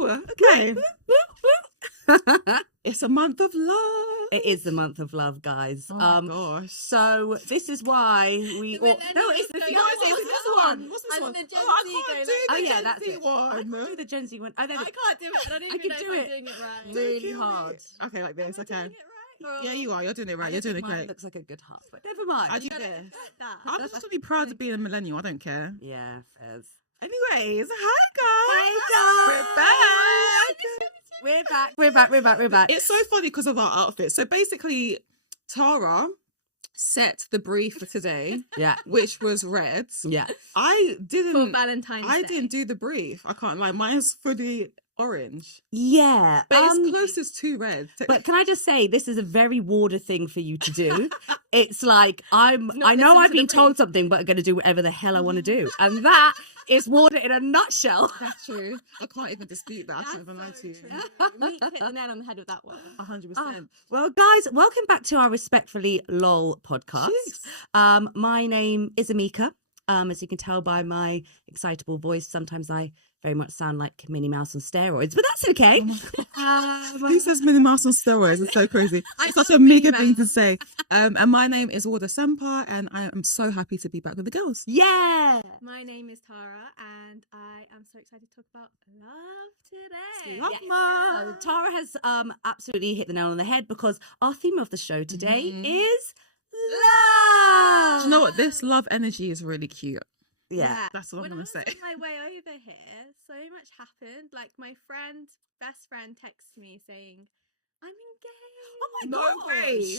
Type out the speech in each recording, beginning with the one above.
Woo! Okay. It's a month of love. It is the month of love, guys. Oh my gosh. So this is why we all... No, it's the What's this one? What's this one? The Gen I Z can't going do like- the Oh, yeah, Gen that's Z it. one. I can't do the Gen Z one. I can't do it. I don't even can know do if it. I'm doing it right. Really hard. Okay, like this. Am I Okay. doing it right? Yeah, you are. You're doing it right. I You're don't doing it think mine great. looks like a good heart, but never mind. I do Like this. that. I'm just gonna be proud to be a millennial. I don't care. Yeah, fairs. Anyways, hi guys. We're back. We're back. It's so funny because of our outfits. So basically, Tara set the brief for today, Yeah. which was red. Yeah. I For didn't. Valentine's I Day. didn't do the brief. I can't lie. Mine's fully orange, Yeah. but it's closest to red. But can I just say, this is a very Warder thing for you to do. It's like, I know listen I've to been the told something, but I'm going to do whatever the hell I want to do. And that is Warder in a nutshell. That's true. I can't even dispute that. I can't even lie to you. We hit the nail on the head with that one. 100%. Well, guys, welcome back to our Respectfully LOL podcast. Jeez. My name is Amika. As you can tell by my excitable voice, sometimes I very much sound like Minnie Mouse on steroids, but that's okay. Who says Minnie Mouse on steroids? It's so crazy. I It's such a love mega Minnie thing to Mouse. say. And my name is Warder Semper, and I am so happy to be back with the girls. Yeah. My name is Tara, and I am so excited to talk about love today. Love, Yes. Mum. So Tara has absolutely hit the nail on the head because our theme of the show today is love. Do you know what? This love energy is really cute. Yeah. That's what I'm When gonna I was say. on my way over here, so much happened. Like my best friend texted me saying, "I'm engaged." Oh my No gosh. way.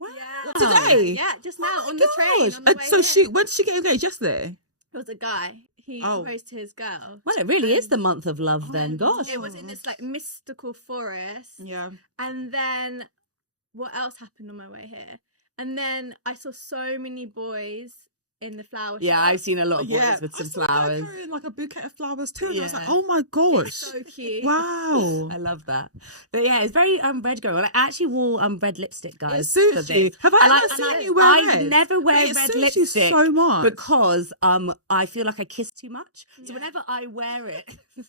Wow. Yeah. Today? Yeah, just now Oh my on the train. gosh. On the way So here. when did she get engaged? Yesterday. It was a guy. He Oh. proposed to his girl. Well, it really is the month of love then. Gosh. It was in this like mystical forest. Yeah. And then what else happened on my way here? And then I saw so many boys in the flower Yeah, shop. I've seen a lot of boys Yeah. with some I saw a guy flowers. carrying like a bouquet of flowers too. And I was like, Yeah. oh my gosh. It's so cute. Wow. I love that. But yeah, it's very red girl. I actually wore red lipstick, guys. It suits for you. this. Have I And ever and seen you wear I red? never wear But it red suits you lipstick so much. because I feel like I kiss too much. So Yeah. whenever I wear it,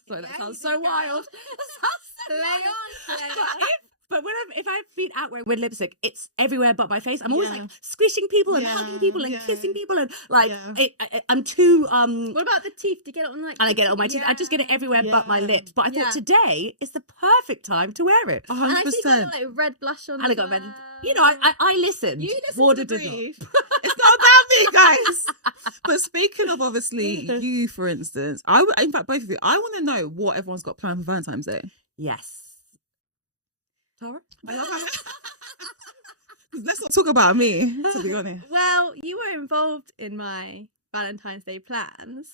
sorry, that Yeah, sounds you so do, wild. girl. That sounds so Play wild. on, play But on. if I've been out wearing red lipstick, it's everywhere but my face. I'm always Yeah. like squishing people and Yeah, hugging people and yeah. kissing people and like Yeah. I'm too What about the teeth? Do you get it on like? and I get it on my teeth. I just get it everywhere but my Yeah. lips. But I thought Yeah. today is the perfect time to wear it. 100%. And I see you got like red blush on. And I as got red. well. You know, I listened. You listen Warder to the did not. brief. It's not about me, guys. But speaking of obviously you, for instance, in fact both of you, I want to know what everyone's got planned for Valentine's Day. Yes. Tara? I love how let's not talk about me, to be honest. Well, you were involved in my Valentine's Day plans,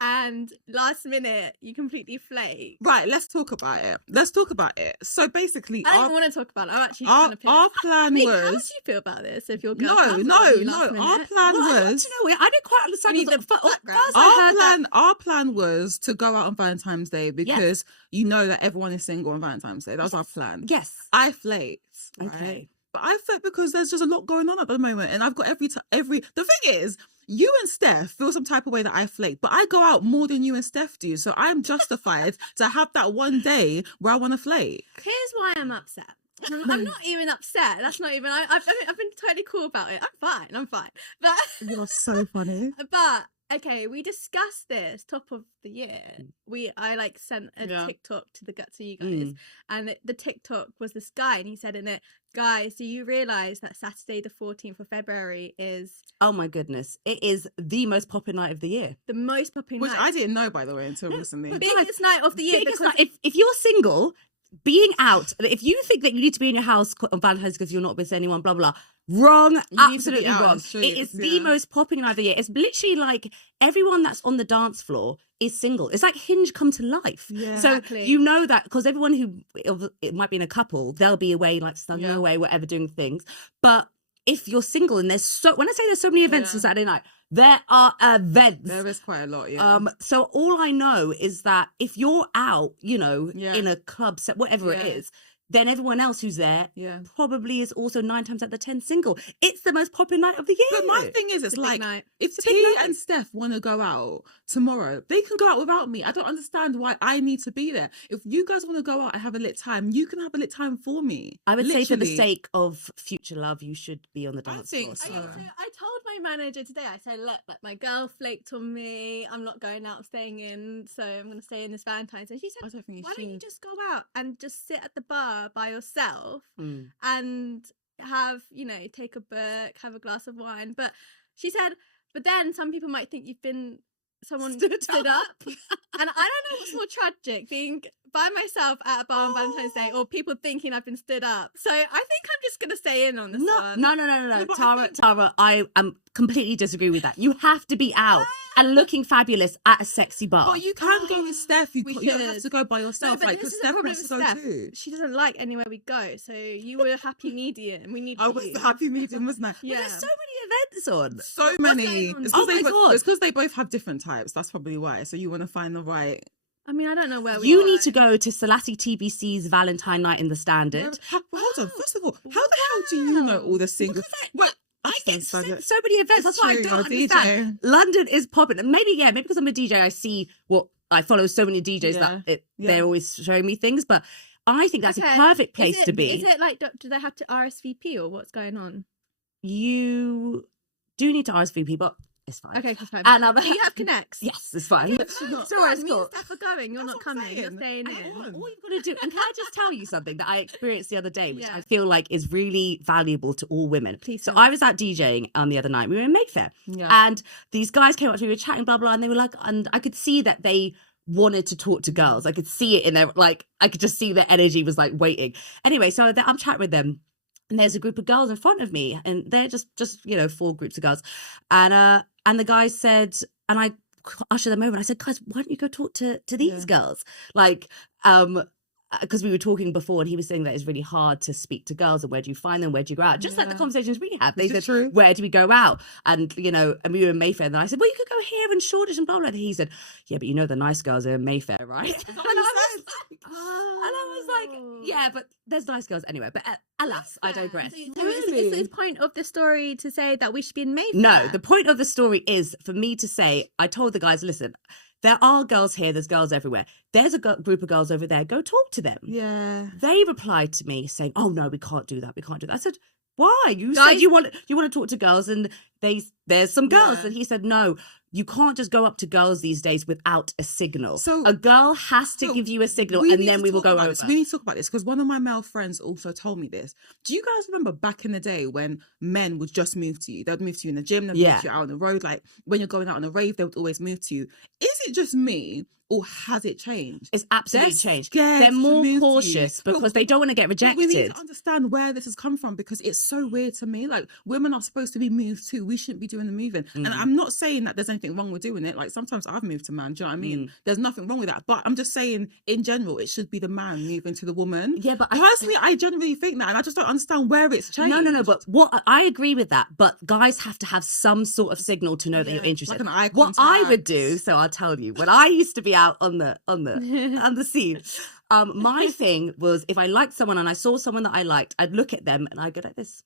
and last minute you completely flaked. Right, let's talk about it. So basically, I don't even want to talk about it. I'm actually kind of pissed. our plan Mika, how do was you feel about this? If your girl no. cancels on you last Our minute? plan Well, was do you know what? I didn't quite understand We need the the first background. I heard that. our plan was to go out on Valentine's Day because you know that everyone is single on Valentine's Day. That was our plan. Yes. I flaked. Right? Okay. But I flaked because there's just a lot going on at the moment, and I've got every. The thing is, you and Steph feel some type of way that I flaked, but I go out more than you and Steph do, so I'm justified to have that one day where I want to flake. Here's why I'm upset. I'm not even upset. That's not even. I've been totally cool about it. I'm fine. But You're so funny. But okay, we discussed this top of the year. I like sent a Yeah. TikTok to you guys, and the TikTok was this guy, and he said in it, "Guys, do you realize that Saturday the 14th of February is Oh my goodness. It is the most popular night of the year. the most popular Which night, I didn't know, by the way, until recently. biggest night of the year?" Biggest Because night- if you're single, being out, if you think that you need to be in your house on Valentine's because you're not with anyone, blah, blah, blah, wrong, You need to be absolutely out wrong. on the streets, It is yeah. the most popular night of the year. It's literally like everyone that's on the dance floor is single. It's like Hinge come to life. Yeah. So Exactly. you know that because everyone who it might be in a couple, they'll be away, like snuggling Yeah. away, whatever, doing things. But if you're single and when I say there's so many events on Saturday night, there are events. There is quite a lot, yeah. So all I know is that if you're out, you know, Yeah. in a club set, whatever it Yeah. is, then everyone else who's there Yeah. probably is also 9 times out of 10 single. It's the most popular night of the year. But my thing is, it's It's a big like, night. if It's a big T night. and Steph want to go out tomorrow, they can go out without me. I don't understand why I need to be there. If you guys want to go out and have a lit time, you can have a lit time for me. I would say for the Literally. sake of future love, you should be on the I dance think floor. so. I told my manager today, I said, look, like my girl flaked on me. I'm not going out, staying in. So I'm going to stay in this Valentine's. And she I said, don't think you why don't you should. just go out and just sit at the bar by yourself Mm. and have, take a book, have a glass of wine. But she said, but then some people might think you've been someone stood up. And I don't know what's more tragic, being by myself at a bar on Valentine's Day or people thinking I've been stood up. So I think I'm just going to stay in on this one. No. No, but I Tara, I completely disagree with that. You have to be out and looking fabulous at a sexy bar. But you can go with Steph. You We don't have should. to go by yourself. but Like, this because is the Steph problem wants with to go Steph. too. She doesn't like anywhere we go. So you were a happy medium. We need I was you. the happy medium, wasn't I? Yeah. There's so many events on. So many. going on? It's Oh because my God. it's because they both have different types. That's probably why. So you want to find the right. I mean, I don't know where we You go. need to go to Selassie TBC's Valentine night in the Standard. Well, hold on. First of all, how the hell do you know all the singles? Wait, I get don't so find it. many events. That's why I true, don't you're a understand. London is popping. Maybe because I'm a DJ, I see what I follow so many DJs Yeah. that Yeah. they're always showing me things. But I think that's Okay, a perfect Is place it- to be. Is it like, do they have to RSVP or what's going on? You do need to RSVP, but it's fine. Okay, that's fine. And Do you have connects? yes, it's fine. Okay, It's not- so Don't worry, it's me cool. and Steph are going. You're That's not what I'm coming. You're saying. staying I in. want- All you've got to do, and can I just tell you something that I experienced the other day, which Yeah. I feel like is really valuable to all women. Please So tell I was out DJing the other night. We were in Mayfair, Yeah. and these guys came up to me, we were chatting, blah blah, and they were like, and I could see that they wanted to talk to girls. I could see it in their, like, I could just see their energy was like waiting. Anyway, so I'm chatting with them. And there's a group of girls in front of me, and they're just 4 groups of girls, and the guys said, and I ushered them over, and I said, guys, why don't you go talk to these girls, like, because we were talking before, and he was saying that it's really hard to speak to girls, and where do you find them, where do you go out, just like the Yeah. conversations we have. They Is it said, true? where do we go out, and and we were in Mayfair, and I said, well, you could go here in Shoreditch and blah blah. And he said, yeah, but the nice girls are in Mayfair, right? And I was like, yeah, but there's nice girls anywhere. But alas, I digress. So is the point of the story to say that we should be in Mayfair? No, the point of the story is for me to say, I told the guys, listen, there are girls here, there's girls everywhere. There's a group of girls over there, go talk to them. Yeah. They replied to me saying, oh no, we can't do that, we can't do that. I said, why? You Guys- said you want to talk to girls, and there's some girls. Yeah. And he said, no, you can't just go up to girls these days without a signal. So- a girl has to So give you a signal, we and need then to we will talk go about over. this. We need to talk about this because one of my male friends also told me this. Do you guys remember back in the day when men would just move to you? They'd move to you in the gym, they'd Yeah. move to you out on the road. Like when you're going out on a rave, they would always move to you. Is it just me or has it changed? It's absolutely They're changed. scared They're to more move to you. cautious But because they don't want to get But rejected. we need to understand where this has come from because it's so weird to me. Like women are supposed to be moved too. We shouldn't be doing the moving. And I'm not saying that there's anything wrong with doing it. Like sometimes I've moved to man. Do you know what I mean? There's nothing wrong with that. But I'm just saying in general, it should be the man moving to the woman. Yeah, but Personally, I genuinely think that, and I just don't understand where it's changed. No. But what I agree with that. But guys have to have some sort of signal to know that you're interested. like an eye What I would contact. do, so I'll tell you, when I used to be out on the scene, my thing was if I liked someone and I saw someone that I liked, I'd look at them and I'd go like this.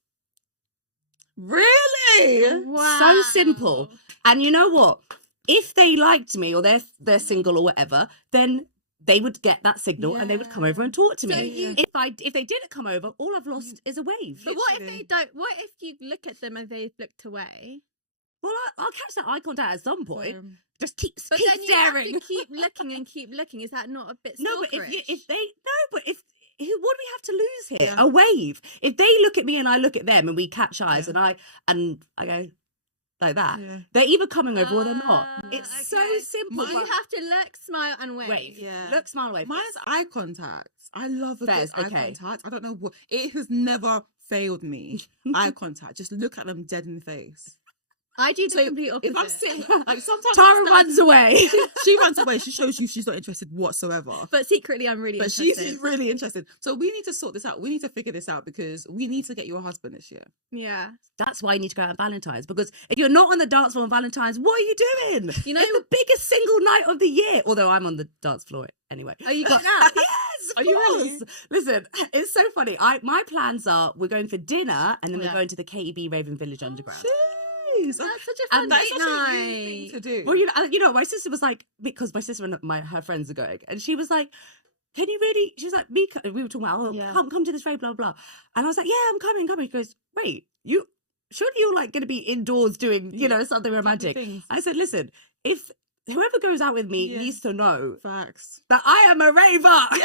Really? Wow. So simple. And you know what? If they liked me or they're single or whatever, then they would get that signal and they would come over and talk to So me. you- If they didn't come over, all I've lost is a wave. But what if Literally. they don't? What if you look at them and they've looked away? Well, I'll catch that eye contact at some point. Just keep But keep then you staring. have to keep looking and keep looking. Is that not a bit No, but stalkerish? if what do we have to lose here? Yeah. A wave. If they look at me and I look at them and we catch eyes and I go like that, Yeah. they're either coming over or they're not. It's so okay. simple. You but- have to look, smile, and wave. wave. Yeah. Look, smile, wave. Mine's eye contact. I love a Fairs, good eye okay. contact. I don't know what it has never failed me. Eye contact. Just look at them dead in the face. I do the So complete opposite. If I'm sitting, like sometimes Tara I'm runs away. she runs away. She shows you she's not interested whatsoever. but secretly, I'm really But interested. she's really interested. So we need to sort this out. We need to figure this out because we need to get you a husband this year. Yeah. That's why you need to go out on Valentine's, because if you're not on the dance floor on Valentine's, what are you doing? You know- it's the biggest single night of the year. Although I'm on the dance floor anyway. Are you going out? Yes. Are you really? Listen, it's so funny. My plans are we're going for dinner and then we're Yeah. going to the KEB Raven Village Underground. Jeez. That's such a fun That's date such a you night. thing to do. Well, you know, my sister was like, because my sister and her friends are going, and she was like, can you really? She was like, we were talking about, oh, Yeah. come to this rave, blah blah. And I was like, yeah, I'm coming. She goes, wait, surely you're like going to be indoors doing, you know, something romantic. things. I said, listen, if whoever goes out with me Yeah. needs to know Facts. that I am a raver.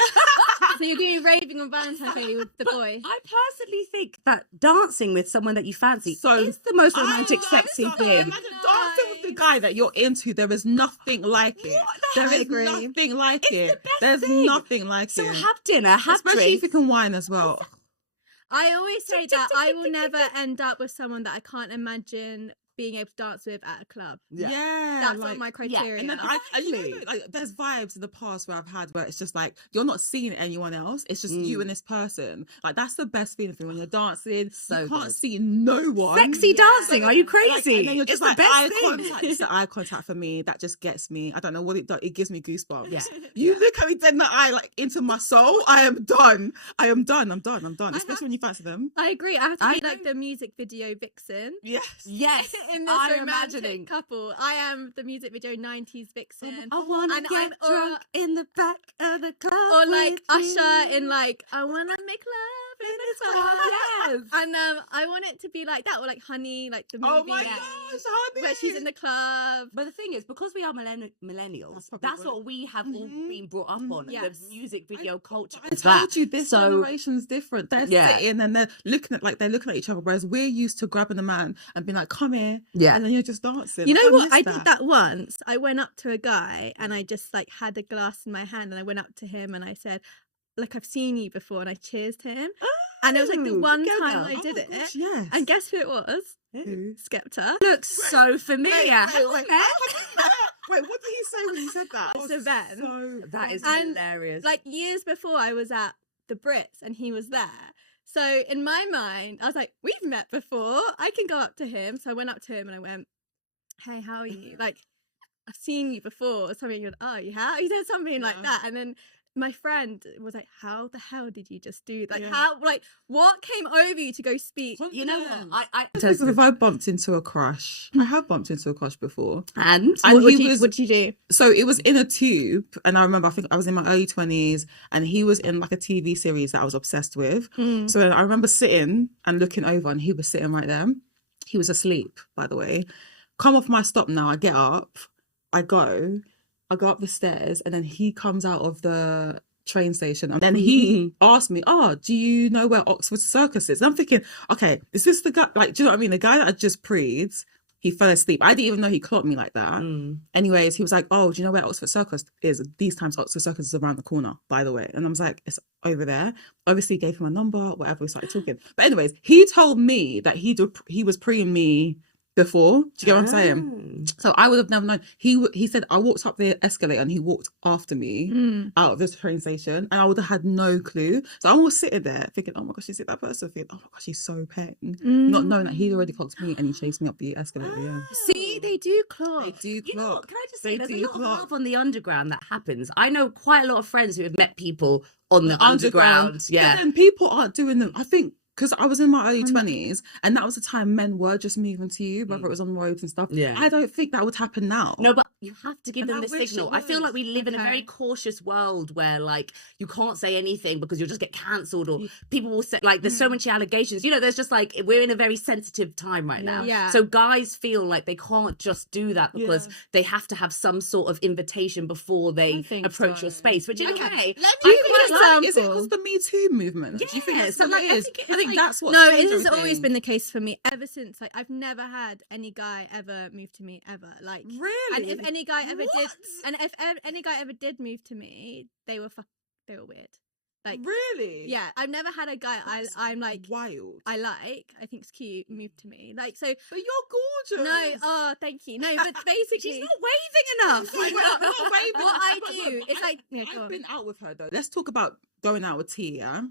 So you're doing raving on Valentine's Day with the boy. I personally think that dancing with someone that you fancy So, is the most romantic, sexy Imagine thing. dancing with the guy that you're into. There is nothing like it. What the There heck? is agree. nothing like It's it. the best There's thing. nothing like So it. have dinner, have Especially drinks. if you can wine as well. I always say that I will never end up with someone that I can't imagine being able to dance with at a club. Yeah. That's like, not my criteria. and then you know, like, there's vibes in the past where I've had where it's just like you're not seeing anyone else. It's just you and this person. Like that's the best feeling for when you're dancing. So you can't good. see no one. Sexy dancing, are you Like, crazy? and then you're It's just the like best eye thing. contact. It's the eye contact for me that just gets me. I don't know what it does. It gives me goosebumps. Yeah. You look at me dead in the eye, like into my soul. I am done. I'm done. Especially when you fancy them. I agree. I have to I be like the music video vixen. Yes. Yes, In this I'm romantic imagining. couple. I am the music video 90s vixen. I want to And get I'm- drunk in the back of the club. Or like with Usher you. in like, I wanna make love in the club. Yes. And I want it to be like that, or like Honey, like the movie. Oh my gosh, honey. Where she's in the club. But the thing is, because we are millennials, That's probably that's what we have all been brought up on. Yes. The music video culture. I is told that. you this So- generation's different. They're Yeah. sitting and they're looking at each other, whereas we're used to grabbing a man and being like, "Come here," Yeah. and then you're just dancing. You know I what? miss I did that once. I went up to a guy and I just like had a glass in my hand and I went up to him and I said, "Look, I've seen you before," and I cheersed him. And it was like the Oh, one go time girl. I Oh did my it. gosh, yes. And guess who it was? Who? Skepta. Looks so familiar. Wait, Haven't wait, we met? wait, what did he say when he said that? It's a Ben. So That is And, hilarious. Like years before, I was at the Brits and he was there. So in my mind, I was like, we've met before. I can go up to him. So I went up to him and I went, "Hey, how are you? Like, I've seen you before." Or something. He went, "Oh, you have?" He said something like Yeah. that. And then my friend was like, "How the hell did you just do that? Yeah. How, like, what came over you to go speak?" you know what? I because if I bumped into a crush, I have bumped into a crush before. and And what he did was- what did you do? So it was in a tube, and I remember I think I was in my early 20s, and he was in like a TV series that I was obsessed with. Mm. So I remember sitting and looking over, and he was sitting right there. He was asleep, by the way. Come off my stop now. I get up, I go up the stairs, and then he comes out of the train station, and then he asked me, "Oh, do you know where Oxford Circus is?" And I'm thinking, okay, is this the guy? Like, do you know what I mean? The guy that I just preed, he fell asleep. I didn't even know he clocked me like that. Anyways, he was like, "Oh, do you know where Oxford Circus is? These times Oxford Circus is around the corner, by the way." And I was like, "It's over there." Obviously gave him a number, whatever, we started talking. But anyways, he told me that he was preing me before. Do you get what I'm saying? So I would have never known. He said I walked up the escalator and he walked after me out of this train station, and I would have had no clue. So I was sitting there thinking, "Oh my gosh, is it that person?" Thinking, "Oh my gosh, he's so peng," not knowing that he'd already clocked me and he chased me up the escalator. Yeah, See, they do clock. they do You know what? clock. Can I just They say, there's a do lot of clock. love on the underground that happens. I know quite a lot of friends who have met people on the underground. Yeah. But then people aren't doing them. I think because I was in my early 20s, and that was the time men were just moving to you, whether it was on roads and stuff. Yeah. I don't think that would happen now. No, but you have to give And them I the wish it signal. I feel like we live in a very Okay. cautious world where, like, you can't say anything because you'll just get cancelled, or people will say, like, there's so many allegations. You know, there's just like, we're in a very sensitive time right now. Yeah. So guys feel like they can't just do that because Yeah. they have to have some sort of invitation before they I think approach your so. space, which is Okay, okay. let me I give you quite an like- Is it because the Me Too movement? Do you think Yeah, that's so, what like, it I is? think I think like- that's what. No, it changed has always everything. been the case for me ever since. Like, I've never had any guy ever move to me ever. Like, Really. and if any guy ever did, What? and if any guy ever did move to me, they were weird. Like, Really? yeah, I've never had a guy I'm like wild. I think it's cute move to me. Like, so But you're gorgeous. no, oh, thank you. No, but basically, She's not waving enough. I'm not waving. what I But do, look, it's like, yeah, go I've on. been out with her though. Let's talk about going out with T. Yeah.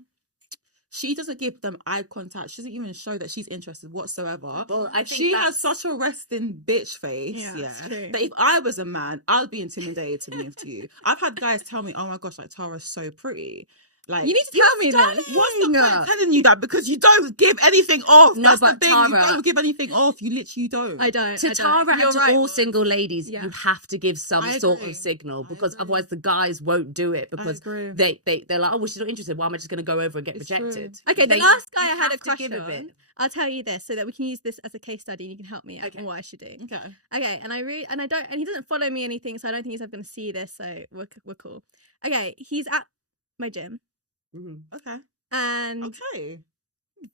she doesn't give them eye contact. She doesn't even show that she's interested whatsoever. Well, I think She has such a resting bitch face. Yeah, Yeah. that's true. That if I was a man, I'd be intimidated to move to you. I've had guys tell me, "Oh my gosh, like Tara's so pretty." Like, You need to tell me this. what's the point telling you that? Because you don't give anything off. No, That's the but thing. You Tara- don't give anything off. You literally don't. I don't. To I don't. Tara and You're to right, all Roz. single ladies, Yeah. you have to give some I sort agree. of signal I because agree. otherwise the guys won't do it I because agree. they're like, oh, well, she's not interested. Why am I just going to go over and get It's true. rejected? Okay, the They- last guy you I had a have to crush give a on, bit. I'll tell you this so that we can use this as a case study and you can help me out Okay. on what I should do. Okay. Okay, and he doesn't follow me anything, so I don't think he's ever going to see this, so we're cool. Okay, he's at my gym, Mhm. Okay. and Okay.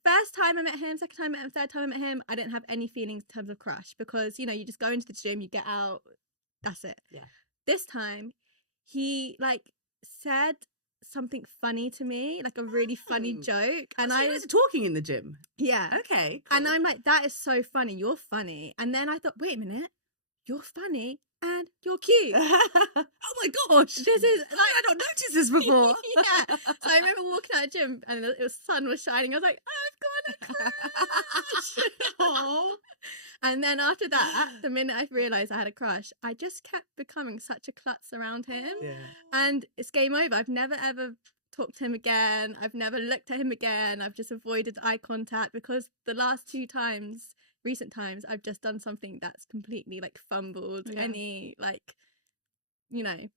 first time I met him, second time I met him, third time I met him, I didn't have any feelings in terms of crush because, you know, you just go into the gym, you get out, that's it. Yeah. This time, he, like, said something funny to me, like a really funny Oh. joke, and So I you guys are talking in the gym. yeah. Okay. And cool. I'm like, that is so funny. You're funny. And then I thought, wait a minute, you're funny and you're cute. oh my gosh. This is How did I not notice this before? yeah. So I remember walking out of the gym and the sun was shining. I was like, I've got a crush. Aw. And then after that, the minute I realised I had a crush, I just kept becoming such a klutz around him. Yeah. And it's game over. I've never ever talked to him again. I've never looked at him again. I've just avoided eye contact because the last two times, recent times, I've just done something that's completely like fumbled Yeah. any like, you know,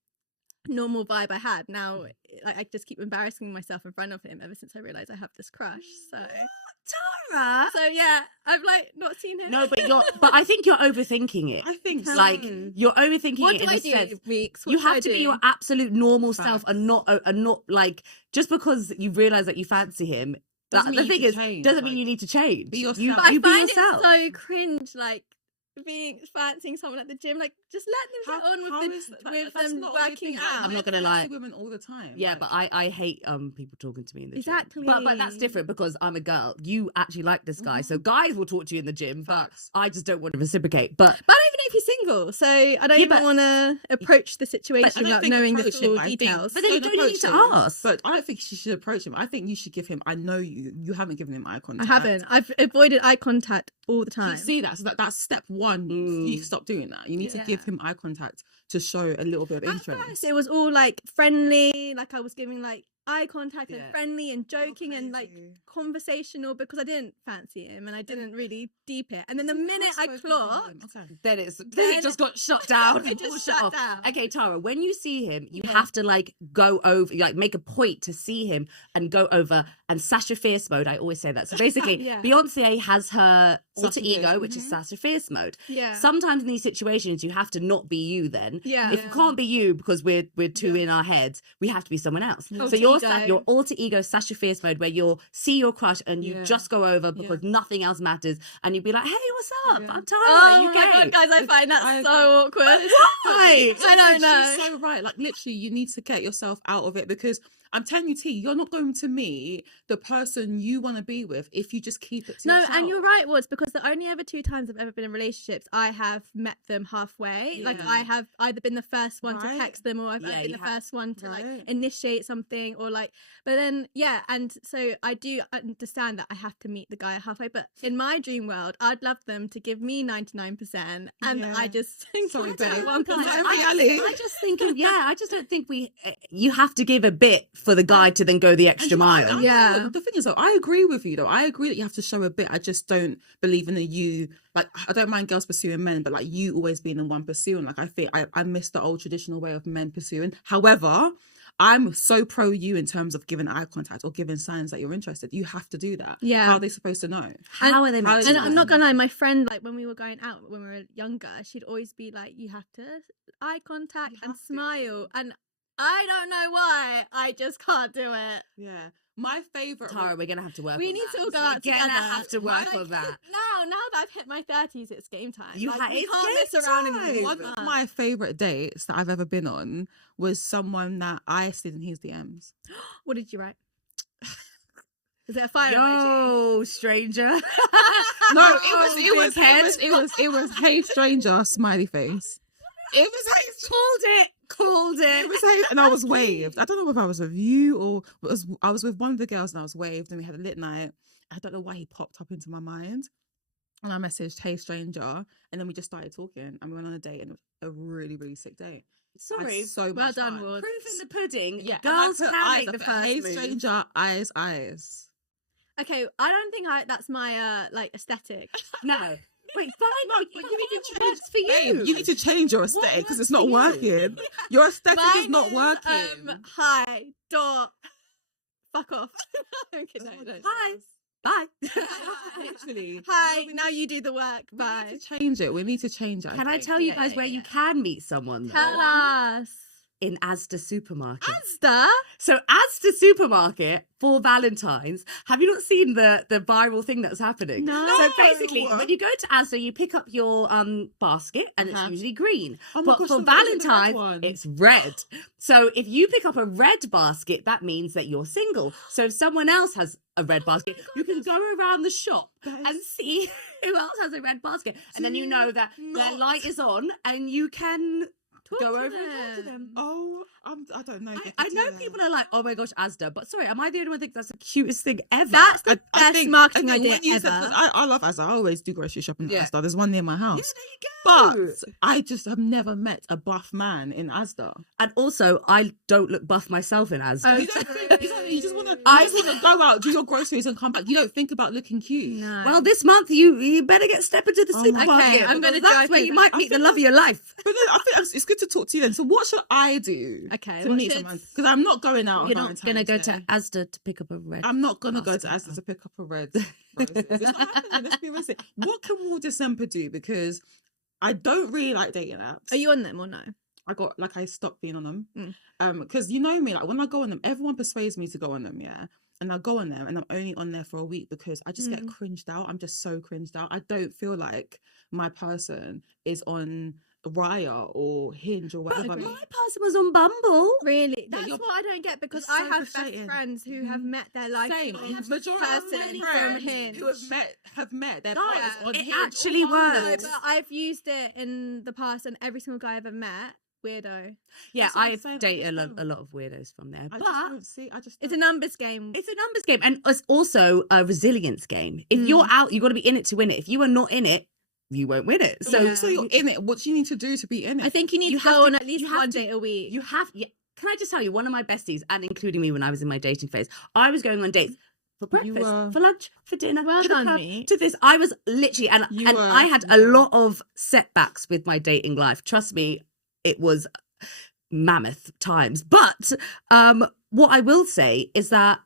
normal vibe I had. Now I just keep embarrassing myself in front of him ever since I realised I have this crush. Tara. So yeah, I've like not seen him. No, but I think you're overthinking it. I think so. Like you're overthinking what it do in I a do, sense. Weeks? You What should I have to be do? your absolute normal self Facts. and not like just because you realize that you fancy him. Doesn't The mean you thing need is, to change, doesn't mean like, you need to change. be You, yourself. But you I be find yourself. it so cringe, like fancying someone at the gym. Like, just let them get on how with, is that- with that's them not a weird working thing. out. I'm not gonna I lie. fancy women all the time. Yeah, like- but I hate people talking to me in the gym. Exactly. But that's different because I'm a girl. You actually like this guy, so guys will talk to you in the gym, but Facts. I just don't want to reciprocate. But But I don't even know if he's single, so I don't Yeah, even but- want to approach the I situation don't without think knowing the approach him, full I think- details. But then you Don't don't need to approach him. ask. But I don't think she should approach him. I think you should give him. I know you. You haven't given him eye I contact. haven't. I've avoided eye contact all the You time. see that? So that's step one. Mm. You stop doing that. You need to give Yeah. him eye contact to show a little bit of At interest. first, it was all like friendly, like I was giving like eye contact Yeah. and friendly and joking and like crazy. conversational because I didn't fancy him and I didn't really deep it. And then the So you minute have I spoken to clocked, him. Okay. then it Then- just got shut down. It and just all shut off. down. Okay, Tara, when you see him, you Yeah. have to like go over, like make a point to see him and go over and Sasha Fierce mode. I always say that. So basically, Yeah. Beyonce has her alter Sasha ego, Fierce, which is mhm. Sasha Fierce mode. yeah, Sometimes in these situations, you have to not be you. Then, yeah, if you can't be you because we're two Yeah. in our heads, we have to be someone else. Yeah. So Alter ego. your alter ego Sasha Fierce mode, where you'll see your crush and you Yeah. just go over because nothing else matters, and you'd be like, "Hey, what's up? Yeah. I'm Tara. Oh you my gay?" god, guys, I find that I so awkward. Why? I don't know. She's so right. Like literally, you need to get yourself out of it because I'm telling you, T, you're not going to meet the person you want to be with if you just keep it to No, yourself. and you're right, was because the only ever two times I've ever been in relationships, I have met them halfway. Like Yeah. I have either been the first one to Right. text them, or I've Yeah, been you the have- first one to Right. like initiate something, or like. But then yeah, and so I do understand that I have to meet the guy halfway. But in my dream world, I'd love them to give me 99%, and Yeah. I just think Sorry, I babe. take 1%. Not reality. I just think, I just don't think you have to give a bit for the guy to then go the And extra you know, mile. Yeah. The thing is, though, I agree with you. Though I agree that you have to show a bit. I just don't believe in the you. Like I don't mind girls pursuing men, but like you always being the one pursuing. Like I think I miss the old traditional way of men pursuing. However, I'm so pro you in terms of giving eye contact or giving signs that you're interested. You have to do that. Yeah. How are they supposed to know? How are they how meant is to And it do I'm not that? gonna lie, my friend, like when we were going out when we were younger, she'd always be like, "You have to eye contact You and have to. smile," and I don't know why, I just can't do it. Yeah. My favorite. Tara, we're gonna have to work. We on need that. to all go out We're together. gonna have to work Like, on that. Now that I've hit my 30s, it's game time. You Like, ha- we it's can't game mess around time. anymore. One of my favorite dates that I've ever been on was someone that I slid in his DMs. What did you write? Is it a fire emoji? Yo, stranger. No, it was hey stranger smiley face. It was hey called it. Called it. And I was waved. I don't know if I was with you or I was with one of the girls and I was waved and we had a lit night. I don't know why he popped up into my mind. And I messaged, "Hey, stranger." And then we just started talking and we went on a date and it was a really, really sick date. Sorry. So Well much done, fun. Ward. Proof in the pudding. Yeah, Girls and I put can eyes. make I the put, first "Hey, move. stranger, eyes." Okay, I don't think that's my like aesthetic. No. Wait, fine. No, but but you you need need to to change- works for you. Babe, you need to change your aesthetic because it's not works for you? working. Your aesthetic is Mine not working. Hi, door. Fuck off. Okay, no, no. Hi. Bye. Literally. Hi, No, we now you do the work. We Bye. need to change it. We need to change it. Can I think. tell you Yeah, guys yeah, where you yeah. can meet someone? Tell Though? us. In Asda supermarket. Asda? So Asda supermarket for Valentine's. Have you not seen the viral thing that's happening? No. So basically, when you go to Asda, you pick up your basket, and it's usually green. Oh my But gosh, for so what is the red Valentine's, one? it's red. So if you pick up a red basket, that means that you're single. So if someone else has a red basket, you can go around the shop and see who else has a red basket, and then you know that their light is on, and you can go over and talk to them. Oh, I don't know. if I could do know that. people are like, "Oh my gosh, Asda," but sorry, am I the only one that thinks that's the cutest thing ever? That's the I best think- marketing I think idea when you ever. said- 'cause I love Asda. I always do grocery shopping Yeah. at Asda. There's one near my house. there you But go. I just have never met a buff man in Asda. And also, I don't look buff myself in Asda. Oh, You don't think, you just want to I- go out, do your groceries and come back. You don't think about looking cute. No. Well, this month you better step into the Oh my supermarket. Okay, I'm gonna because that's go where through you that. might I meet the feel love of your life. But then I think it's good to talk to you then. So what should I do Okay, to what meet should- someone? Because I'm not going out on You're not gonna Valentine's go Day. to Asda to pick up a red. I'm not gonna go to basket. Asda to pick up a red roses. It's not happening. Let's be realistic. What can War December do? Because I don't really like dating apps. Are you on them or no? I stopped being on them. Mm. Because you know me, like when I go on them, everyone persuades me to go on them, yeah. And I go on them and I'm only on there for a week because I just get cringed out. I'm just so cringed out. I don't feel like my person is on Raya or Hinge or But whatever. my person was on Bumble. Really? That's you're- what I don't get because it's I so have best frustrating. friends who have met their life Same. Majority of person my from friends Hinge. who have met their Guys, partners on it Hinge or actually Bumble. No, works. but I've used it in the past, and every single guy I ever met, weirdo. Yeah, That's what I'm I've saying, I dated just a don't- lot of weirdos from there. I But just don't see. I just It's a don't- numbers game. it's a numbers game, and it's also a resilience game. If you're out, you got to be in it to win it. If you are not in it, you won't win it. So, So you're in it. What do you need to do to be in it? I think you need You to have go to- on at least you have one to- date a week. you have. Yeah, can I just tell you, one of my besties, and including me when I was in my dating phase, I was going on dates for breakfast, were- for lunch, for dinner, Well to the done, club, mate. to this. I was literally, and You and were- I had you a were. lot of setbacks with my dating life. Trust me, it was mammoth times. But what I will say is that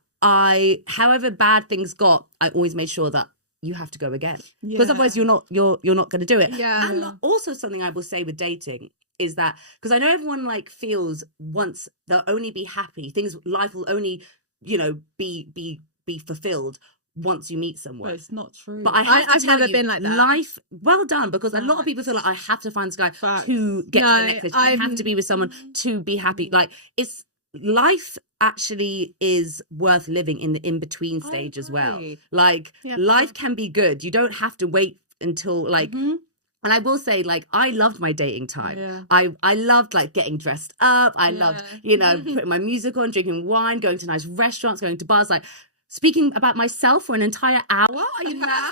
however bad things got, I always made sure that you have to go again, because otherwise you're not going to do it. Yeah. And also something I will say with dating is that, because I know everyone like feels once they'll only be happy, life will only be fulfilled once you meet But someone. it's not true. But I've never been like that. Life, well done, because a lot of people feel like I have to find this guy Facts. to get to No, the next stage. I have to be with someone to be happy. Like, it's life actually is worth living in the in-between I stage as well. agree. Like, Yeah, life yeah. can be good. You don't have to wait until like. Mhm. And I will say, like, I loved my dating time. Yeah. I loved like getting dressed up. I loved, Yeah. putting my music on, drinking wine, going to nice restaurants, going to bars, like speaking about myself for an entire hour. Are you mad?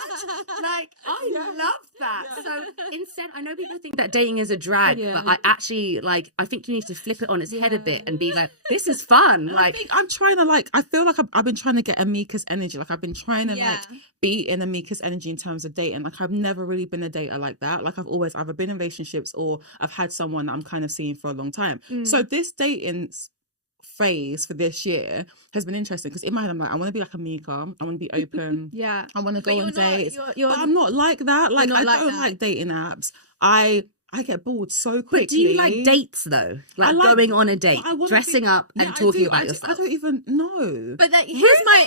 Like, I Yeah. love that. Yeah. So instead, I know people think that dating is a drag, Yeah. but I actually I think you need to flip it on its head a bit and be like, this is fun. I Like, think I'm trying to I feel like I've been trying to get Amika's energy. Like I've been trying to be in Amika's energy in terms of dating. Like I've never really been a dater like that. Like I've always either been in relationships or I've had someone that I'm kind of seeing for a long time. So this dating phase for this year has been interesting because in my head I'm like, I want to be like Amika. I want to be open. Yeah. I want to But go you're on not- dates. you're- But I'm not like that. Like not I like don't that. like dating apps. I get bored so quickly. but do you like dates though? Like, like- going on a date, I wanna dressing be- up Yeah, and I talking do. about I yourself? don't even know. But here's my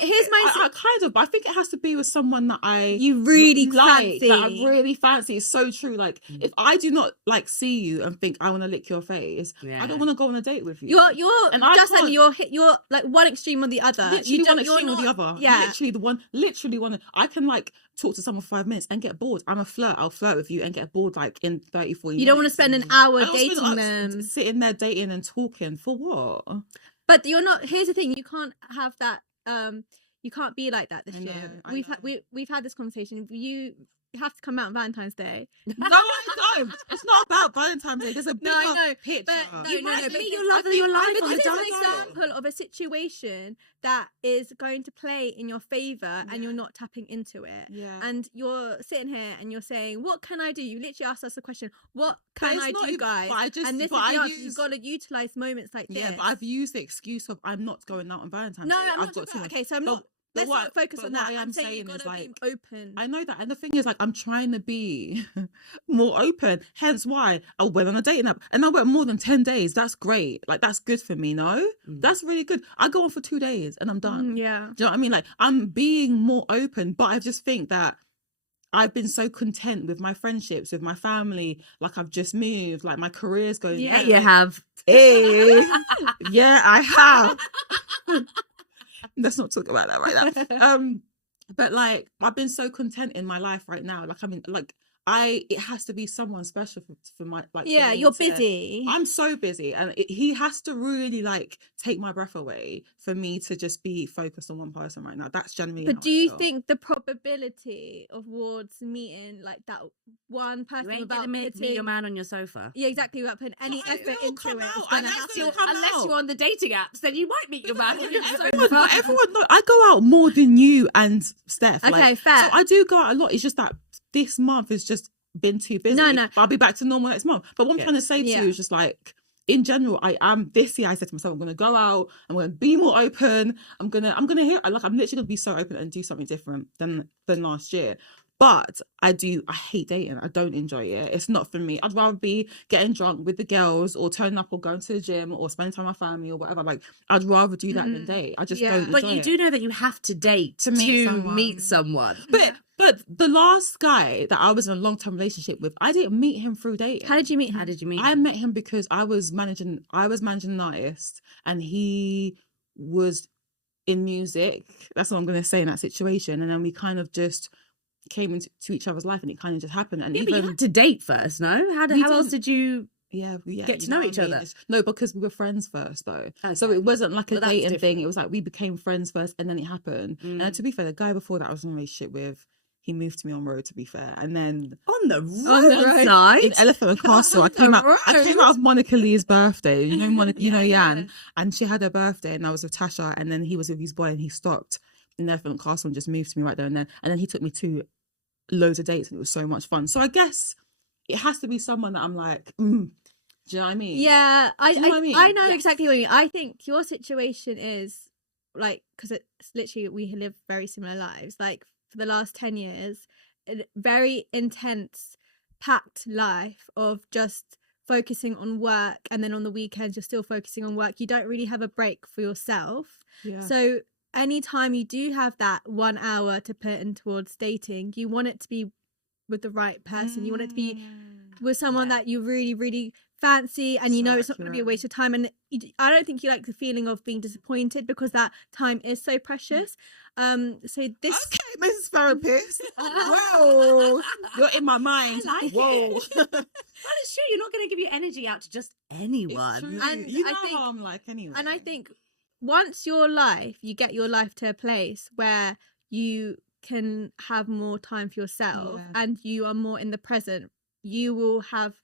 I kind of, but I think it has to be with someone that I You really like, fancy. that I really fancy. It's so true. Like Mm. if I do not like see you and think I want to lick your face, Yeah. I don't want to go on a date with you. You're And I just like can't- you're like one extreme or the other. literally You one don't- you're extreme or the not- other. Yeah. Literally one. I can like talk to someone for 5 minutes and get bored. I'm a flirt. I'll flirt with you and get bored like in 30, 40 couple. You don't want to spend an years. hour I don't wanna dating spend, them. sitting there dating and talking for what? But you're not. Here's the thing: you can't have that. You can't be like that this I know, year. I We've know. we've had this conversation. You have to come out on Valentine's Day. No, I don't. It's not about Valentine's Day. There's a bigger No, I know, picture. but You might but meet this- your love of your life on This the is an dance floor. example of a situation that is going to play in your favor, and you're Yeah. not tapping into it. Yeah. And you're sitting here and you're saying, "What can I do?" You literally asked us the question, "What But can it's I not do, even- guys?" but I just- and this but is the I answer. You've use- got to utilize moments like this. Yeah, but I've used the excuse of I'm not going out on Valentine's No, Day. I'm I've not got talking too about. much. Okay, so I'm But- not. but Let's what- not focus but on what that. I I'm am saying saying you've is got to be like, open. I know that, and the thing is, like, I'm trying to be more open. Hence why I went on a dating app, and I went more than 10 days. That's great. Like, that's good for me. No, that's really good. I go on for 2 days and I'm done. Yeah. Do you know what I mean? Like, I'm being more open, but I just think that I've been so content with my friendships, with my family. Like, I've just moved. Like, my career's going. Yeah, great. you have. Hey, yeah, I have. Let's not talk about that right now. But like, I've been so content in my life right now. Like, I mean, like, it has to be someone special for my, like, for Yeah, me you're to- busy. I'm so busy, and he has to really like take my breath away for me to just be focused on one person right now. That's generally. But how do I you feel. think the probability of Wards meeting like that one person You ain't without gonna meet putting your man on your sofa. yeah, exactly, without putting any No, effort it'll into come it, out. it's I gonna guess happen. it'll come Unless out. you're on the dating apps, then you might meet your man on your Everyone, sofa. everyone knows. I go out more than you and Steph. Okay, like, fair. So I do go out a lot. It's just that this month has just been too busy. No, no. But I'll be back to normal next month. But what I'm Yeah. trying to say to Yeah. you is just like, in general, I am this year. I said to myself, I'm going to go out. I'm going to be more open. I'm gonna hear. Like, I'm literally going to be so open and do something different than last year. But I hate dating. I don't enjoy it. It's not for me. I'd rather be getting drunk with the girls or turning up or going to the gym or spending time with my family or whatever. Like, I'd rather do that than date. I just Yeah. don't enjoy But you it. do know that you have to date to meet someone. But the last guy that I was in a long-term relationship with, I didn't meet him through dating. How did you meet him? How did you meet? I met him because I was managing an artist, and he was in music. That's what I'm going to say in that situation. And then we kind of just came into each other's life, and it kind of just happened. And Yeah, but you even had to date first, no? How else didn't- did you? yeah, get to you know what I each mean? other? No, because we were friends first, though. So Okay. it wasn't like a Well, that's dating thing. different. It was like we became friends first, and then it happened. And to be fair, the guy before that I was in a relationship with, he moved to me on road. To be fair, and then On the road. roadside? in Elephant and Castle, I came out of Monica Lee's birthday. You know Monica, you know Yan, and she had her birthday, and I was with Tasha, and then he was with his boy, and he stopped in Elephant and Castle and just moved to me right there and then. And then he took me to loads of dates, and it was so much fun. So I guess it has to be someone that I'm like, do you know what I mean? Yeah, Do you know what I mean? I know Yes. exactly what you mean. I think your situation is like, because it's literally we live very similar lives. Like for the last 10 years, a very intense, packed life of just focusing on work, and then on the weekends you're still focusing on work. You don't really have a break for yourself. Yeah. So anytime you do have that 1 hour to put in towards dating, you want it to be with the right person. You want it to be with someone that you really, really fancy, and you So know it's not going to be a accurate. waste of time. And I don't think you like the feeling of being disappointed, because that time is so precious. So this Okay, Mrs. Therapist. Whoa, you're in my mind. I like Whoa. it. Well, it's true. You're not going to give your energy out to just anyone. True. And You I know think- how I'm like anyway. And I think once you get your life to a place where you can have more time for yourself, Yeah. and you are more in the present, you will have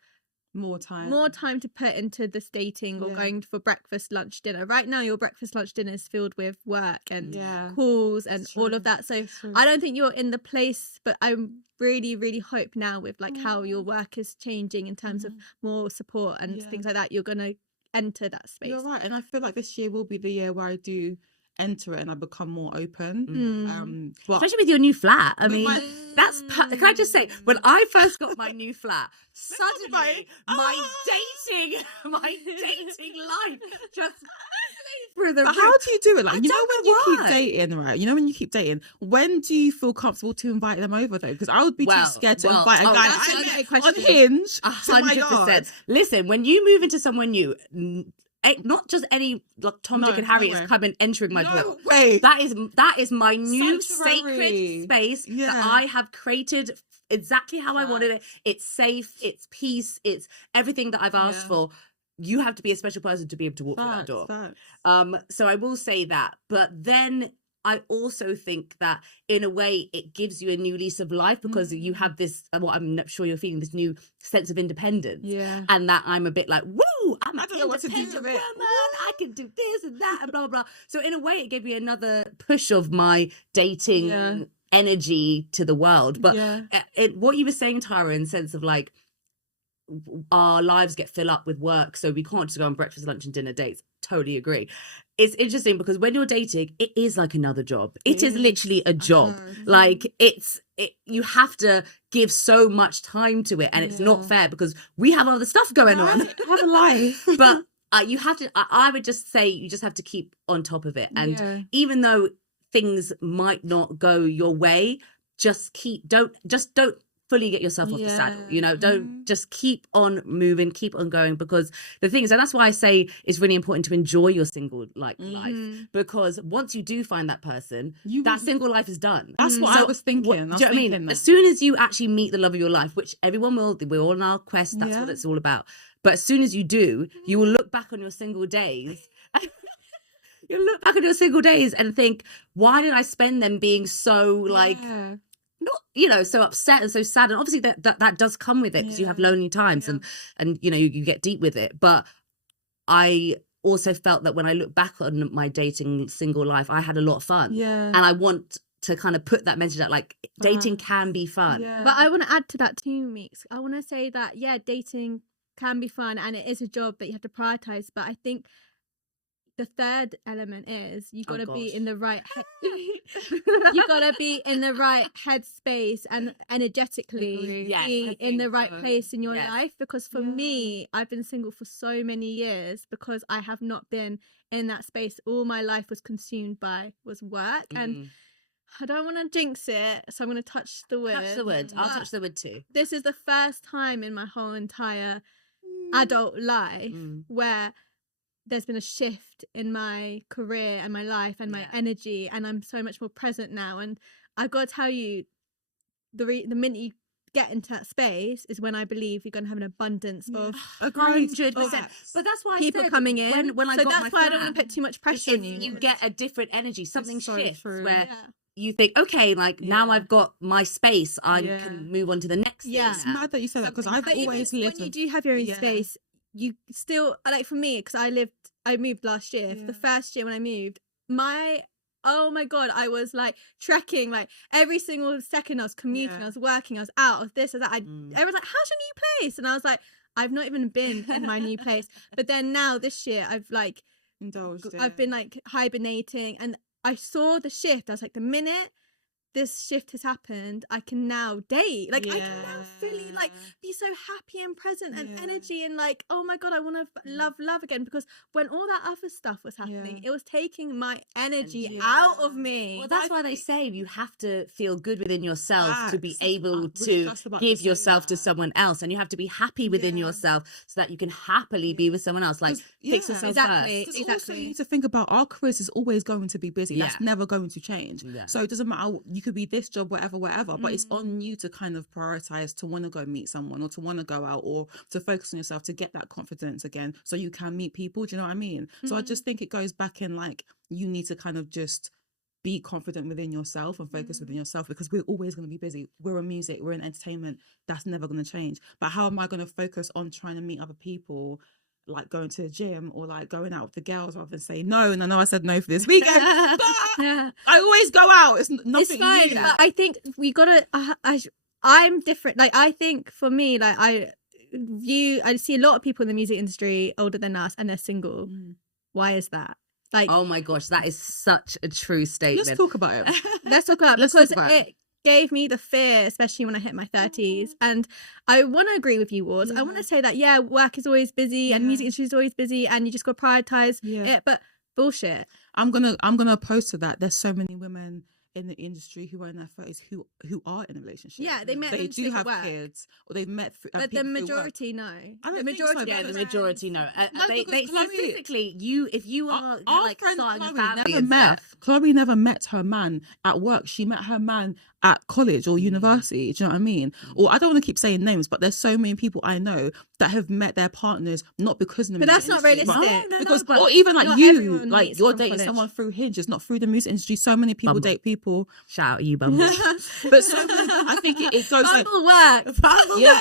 more time. more time to put into this dating or Yeah. going for breakfast, lunch, dinner. Right now, your breakfast, lunch, dinner is filled with work and Yeah. calls and It's all true. of that. So It's true. I don't think you're in the place, but I really, really hope now with like how your Mm. work is changing in terms of more support and Yeah. things like that, you're gonna enter that space. You're right, and I feel like this year will be the year where I do enter it and I become more open. Mm. But Especially with your new flat. I With mean, my- can I just say, when I first got my new flat, suddenly Oh. my dating life just through the But roof. how do you do it? Like, I you know, don't when know you keep why. dating, right? You know, when you keep dating, when do you feel comfortable to invite them over though? Because I would be too scared to invite a guy that's I a met great on question. Hinge to my 100%. yard. Listen, when you move into someone new, not just any like Tom, No, Dick, and Harry no is way. coming entering my No door. way. That is my new Sanctuary. sacred space Yeah. that I have created exactly how I wanted it. It's safe, it's peace, it's everything that I've asked for. You have to be a special person to be able to walk through that door. So I will say that. But then I also think that in a way it gives you a new lease of life, because you have this, what I'm not sure you're feeling, this new sense of independence. Yeah. And that I'm a bit like, woo, I'm I don't know what to do independent with it. woman. I can do this and that and blah, blah, blah. So in a way it gave me another push of my dating energy to the world. But what you were saying, Tara, in the sense of like, our lives get filled up with work, so we can't just go on breakfast, lunch and dinner dates. Totally agree. It's interesting because when you're dating, it is like another job. It is literally a job. Like you have to give so much time to it, and it's not fair because we have other stuff going on. Have a life. But you have to, I would just say you just have to keep on top of it. And even though things might not go your way, don't fully get yourself off the saddle, you know, don't just keep on moving, keep on going, because the thing is, and that's why I say it's really important to enjoy your single life, because once you do find that person, that single life is done. That's what I was thinking. Do you know what I mean? As soon as you actually meet the love of your life, which everyone will, we're all on our quest, that's what it's all about. But as soon as you do, you will look back on your single days. You'll look back on your single days and think, why did I spend them being so like not, you know, so upset and so sad? And obviously that does come with it, because you have lonely times and you know, you get deep with it. But I also felt that when I look back on my dating single life, I had a lot of fun. And I want to kind of put that message out, like dating can be fun. But I want to add to that too, Meeks. I want to say that dating can be fun and it is a job that you have to prioritize. But I think the third element is you got to be in the right you got to be in the right headspace and energetically be in the right place in your life. Because for me, I've been single for so many years because I have not been in that space. All my life was consumed by work, and I don't want to jinx it, so I'm going to touch the wood. Touch the wood. I'll touch the wood too. This is the first time in my whole entire adult life where there's been a shift in my career and my life and my energy, and I'm so much more present now. And I've got to tell you, the minute you get into that space is when I believe you're going to have an abundance of 100%. But that's why people coming in. When I so got that's my why I flat, don't want to put too much pressure on you. You get a different energy. Something shifts where you think, okay, like now I've got my space, I can move on to the next thing. It's mad that you say that, because I've always lived. When you do have your own space, you still, like for me, because I moved last year. For the first year when I moved, oh my God, I was like trekking, like every single second I was commuting, I was working, I was out, I was this or that. Everyone's like, how's your new place? And I was like, I've not even been in my new place. But then now this year I've like indulged I've been like hibernating, and I saw the shift. I was like, the minute this shift has happened, I can now date. Like I can now fully like be so happy and present and energy, and like, oh my God, I want to love again. Because when all that other stuff was happening, it was taking my energy out of me. Well, that's why they say you have to feel good within yourself to be able to give yourself to someone else, and you have to be happy within yourself so that you can happily be with someone else. Like fix yourself first. Also, you need to think about our careers is always going to be busy. That's never going to change. So it doesn't matter. You could be this job, whatever, but it's on you to kind of prioritize to want to go meet someone, or to want to go out, or to focus on yourself to get that confidence again, so you can meet people. Do you know what I mean? So I just think it goes back in, like, you need to kind of just be confident within yourself and focus within yourself, because we're always going to be busy. We're in music, we're in entertainment. That's never going to change. But how am I going to focus on trying to meet other people, like going to the gym or like going out with the girls, rather than say no? And I know I said no for this weekend, but I always go out. It's nothing fine, new. But I think we gotta I'm different. Like, I think for me, like, I see a lot of people in the music industry older than us, and they're single. Why is that? Like, oh my gosh, that is such a true statement. Let's talk about it. Let's talk about it, because it gave me the fear, especially when I hit my 30s. And I want to agree with you, Wards. I want to say that work is always busy and music industry is always busy, and you just got to prioritize it. But bullshit. I'm gonna oppose to that. There's so many women in the industry who are in their 30s who are in a relationship. They do have kids, or they've met. But the majority no. The majority no. They specifically, if you are like starting a family, Chloe never met her man at work. She met her man at college or university. Do you know what I mean? Or I don't want to keep saying names, but there's so many people I know that have met their partners not because of the But music that's not industry, but realistic. because but or even like not you, everyone like meets you're from dating college. someone through Hinge, it's not through the music industry. So many people Bumble. date people, Shout out you, Bumble. but so many, I think it goes like, Bumble works. yeah.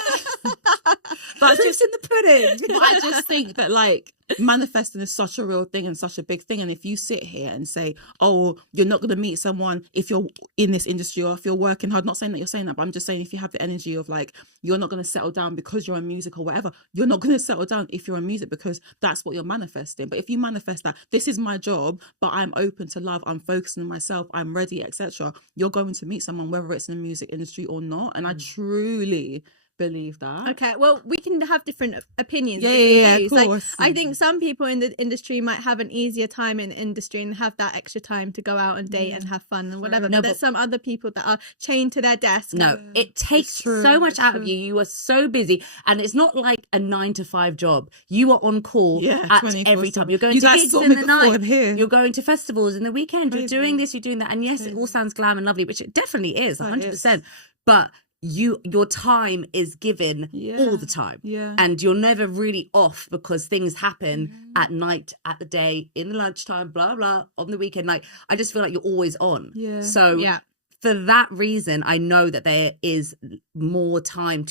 But I Proof's just, in the pudding. but I just think that like manifesting is such a real thing and such a big thing. And if you sit here and say, oh, you're not going to meet someone if you're in this industry or if you're working hard, not saying that you're saying that, but I'm just saying if you have the energy of like, you're not going to settle down because you're in music or whatever, you're not going to settle down if you're in music because that's what you're manifesting. But if you manifest that this is my job, but I'm open to love, I'm focusing on myself, I'm ready, etc., you're going to meet someone, whether it's in the music industry or not. And I truly believe that. Okay, well, we can have different opinions. Yeah, different yeah, of views. Like, course. I think some people in the industry might have an easier time in the industry and have that extra time to go out and date and have fun and whatever. No, but there's some other people that are chained to their desk. No, it takes true, so much it's out true. of you. You are so busy, and it's not like a 9 to 5 job. You are on call at 24/7. every time. You're going You to guys gigs saw in me the before night. in here. You're going to festivals in the weekend. You're doing Crazy. this. You're doing that. And yes, it all sounds glam and lovely, which it definitely is, It 100%. But your time is given all the time. Yeah. And you're never really off because things happen at night, at the day, in the lunchtime, blah, blah, on the weekend. Like, I just feel like you're always on. Yeah. So Yeah. for that reason, I know that there is more time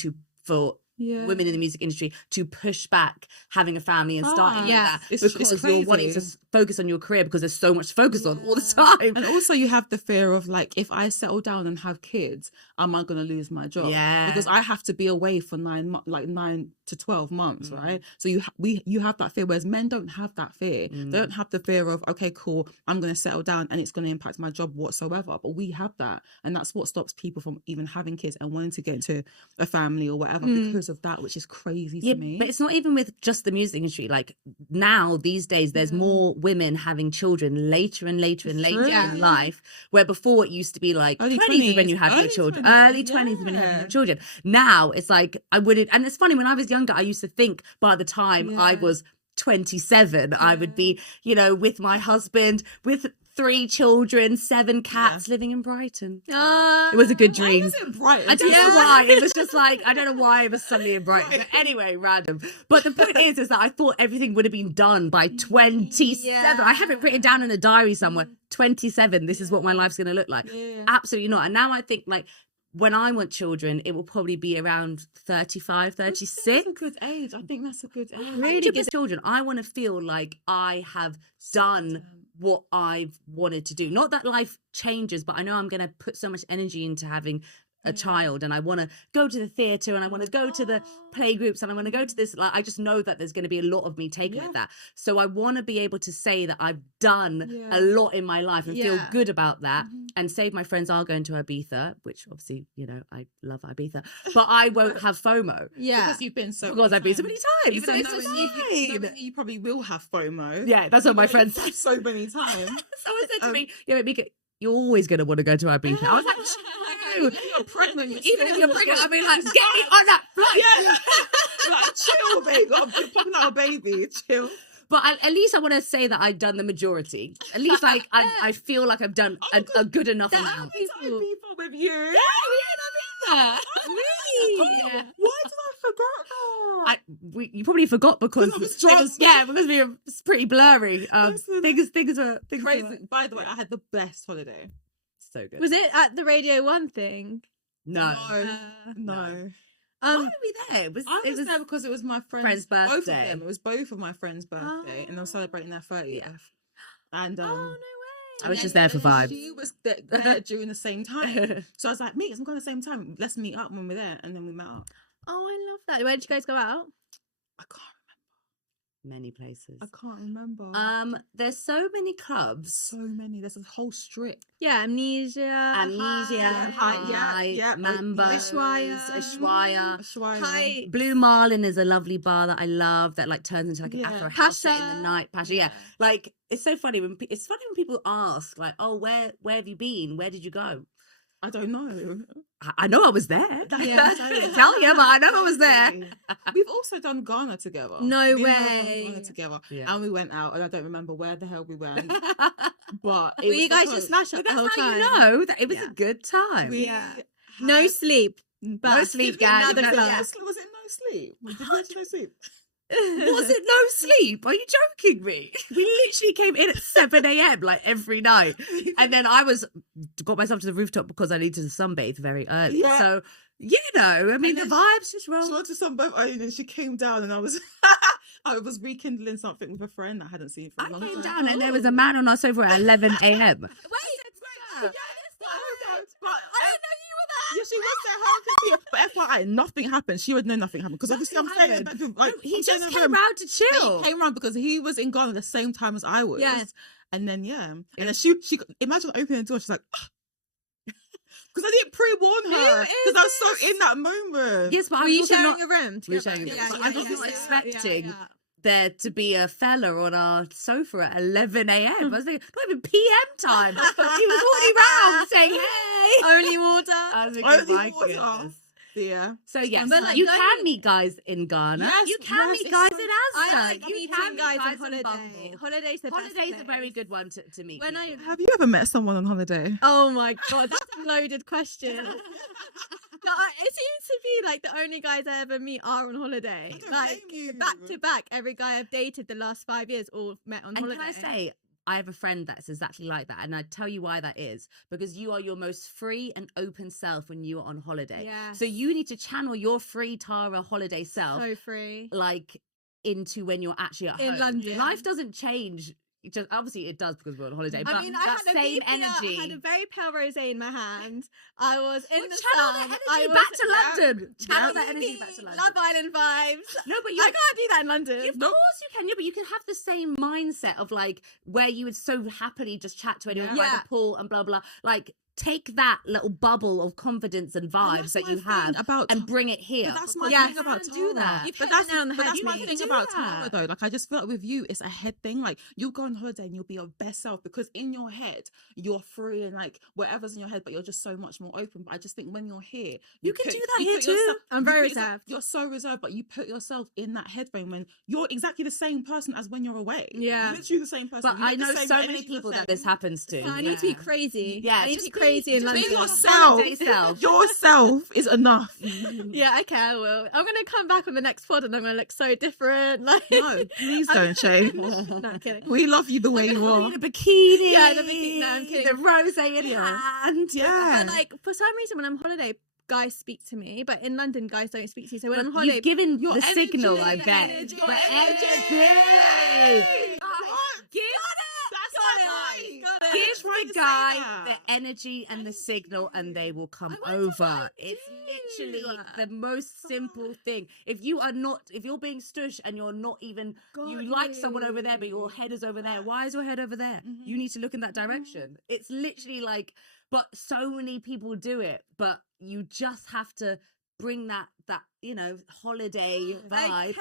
for women in the music industry to push back having a family and starting Yeah. that It's because you're wanting to crazy. focus on your career because there's so much to focus on all the time. And also you have the fear of like, if I settle down and have kids, am I going to lose my job? Yeah. Because I have to be away for 9 to 12 months, right? So you have that fear, whereas men don't have that fear. They don't have the fear of, okay, cool, I'm going to settle down and it's going to impact my job whatsoever. But we have that. And that's what stops people from even having kids and wanting to get into a family or whatever because of that, which is crazy to me. But it's not even with just the music industry. Like now, these days, there's more women having children later and later and later in life, where before it used to be like Early 20s is when 20s, you have your early children. 20s, Early 20s is when you have yeah. your children. Now it's like I wouldn't, and it's funny, when I was younger, I used to think by the time I was 27, I would be, with my husband, with 3 children, 7 cats, living in Brighton. It was a good dream. Why was it Brighton? I don't know why. It was just like, I don't know why it was suddenly in Brighton. But anyway, random. But the point is that I thought everything would have been done by 27. I have it written down in a diary somewhere. 27, this is what my life's going to look like. Absolutely not. And now I think like, when I want children, it will probably be around 35, 36. That's a good age. I think that's a good age. Really good children. I want to feel like I have done what I've wanted to do. Not that life changes, but I know I'm going to put so much energy into having a child, and I want to go to the theatre, and I want to go to the play groups, and I want to go to this. Like, I just know that there's going to be a lot of me taking at that. So I want to be able to say that I've done a lot in my life and feel good about that. And say if my friends are going to Ibiza, which obviously, I love Ibiza, but I won't have FOMO. Yeah. Because you've been so Because I've been so many times. Even So though it's knowing fine. you probably will have FOMO. Yeah, that's what my friends said. So many times. Someone said to me, Mika, you're always going to want to go to Ibiza. I was like, no. You're pregnant. Even if you're pregnant, I'll be like, get me on that flight. Yeah. Like, chill, babe. You're popping out a baby. Chill. But at least I want to say that I've done the majority. At least like I feel like I've done a good enough amount. People with you. Yeah, really? Yeah. Why did I forget that? You probably forgot because I was drunk. because we were pretty blurry. Things were Crazy. By the way, I had the best holiday. so good. Was it at the Radio 1 thing? No. No. Why were we there? It was there because it was my friend's Both of birthday. them. It was both of my friends' birthday, and they were celebrating their 30th. And Oh, no way. I was just there for vibes. She was there during the same time, so I was like, "Mate, I'm going the same time. Let's meet up when we're there." And then we met up. Oh, I love that. Where did you guys go out? I can't Many places. I can't remember. There's so many clubs. So many. There's a whole strip. Yeah, Amnesia. Mambo, Ushuaia. Ushuaia. Blue Marlin is a lovely bar that I love that like turns into like an Afro house set in Pasha. the night. Pasha, yeah. Like it's so funny when people ask like, "Oh, where have you been? Where did you go?" I don't know. I know I was there. Yeah. I tell you, but I know I was there. We've also done Ghana together. No Me and her done way. Ghana together, Yeah. and we went out, and I don't remember where the hell we went, but it Were was you guys because just smash But up the that's whole how time? you know that it was Yeah. a good time. we Yeah. had- No sleep. No But sleep, guys. another No- class. Was it no sleep? Did we do no sleep? Was it no sleep? Are you joking me? We literally came in at 7 a.m. like every night. And then I got myself to the rooftop because I needed to sunbathe very early. Yeah. So, you know, I mean, the then vibes just She roll. went to some boat and then she came down, and I was I was rekindling something with a friend I hadn't seen for a I long came time. down and there was a man on our sofa at 11 a.m. Wait, Yeah, she was there. How could she? But FYI, nothing happened. She would know nothing happened because obviously I'm Nothing saying happened. that, like, He I'm saying just to came him, round to but chill. he came around because he was in Ghana the same time as I was. Yeah. And then and then she imagine opening the door. She's like, because I didn't pre-warn her Who because I was so in that moment. Yes, but I were was you also sharing not a room? We were together? sharing a room. Yeah, But yeah, I was yeah, not yeah, expecting yeah. there to be a fella on our sofa at 11 a.m. I was thinking, not even PM time. He was already round saying, hey. Only water. I was Only thinking, my water. goodness. Yeah. So yes, But, like, you going- can meet guys in Ghana. Yes, you can yes, meet it's guys so- in I Asda. like You meeting can meet guys on guys holiday. Bumble. Holiday's the best Holiday's a very place. good one to meet. When people. Have you ever met someone on holiday? Oh my god, that's a loaded question. No, it seems to be like the only guys I ever meet are on holiday. I don't Like blame you. back to back, every guy I've dated the last 5 years all met on And holiday. can I say, I have a friend that's exactly like that. And I tell you why that is. Because you are your most free and open self when you are on holiday. Yes. So you need to channel your free Tara holiday self so free. like into when you're actually at In home. London. Life doesn't change. It just obviously it does because we're on holiday. But I mean, I that had a same VPR, energy. I had a very pale rosé in my hand. I was in Well, the channel sun. that I energy was, back to London. Channel that Maybe energy back to London. Love Island vibes. No, but I you can't do that in London. Of course you can. Yeah, but you can have the same mindset of like where you would so happily just chat to anyone by Yeah. the pool and blah blah. Like take that little bubble of confidence and vibes that you have about and bring it here. But that's my Yeah, thing about you can Tara. do that. You've But hit the that's, nail on the but head, that's my mate. thing You about can do Tara that. though. Like I just feel like with you, it's a head thing. Like you'll go on holiday and you'll be your best self because in your head you're free and like whatever's in your head, but you're just so much more open. But I just think when you're here, You can put- do that you here put too. yourself- I'm you very put yourself- reserved. You're so reserved, but you put yourself in that head frame when you're exactly the same person as when you're away. Yeah. Literally the same person. But You I get the know same so many energy, the people that same- this happens to. So I need to be crazy. Yeah, I need to just be crazy in just London. be yourself. holiday self. Yourself is enough. Yeah, okay, I will. I'm gonna come back on the next pod and I'm gonna look so different. Like, No, please don't, Shay. no, I'm kidding. We love you the way you are. In a bikini. Yeah, the bikini. No, I'm kidding. The rose in Yeah. hand. Yeah. But like for some reason when I'm on holiday, guys speak to me, but in London, guys don't speak to you. So when I'm on holiday, You've given Your the energy, signal, I the bet. energy, The the energy. Give got it. Give the guy the energy and the signal, and they will come over. It's literally the most simple thing. If you're being stush and you're not even, you like someone over there, but your head is over there. Why is your head over there? You need to look in that direction. It's literally like, but so many people do it, but you just have to bring that holiday vibe.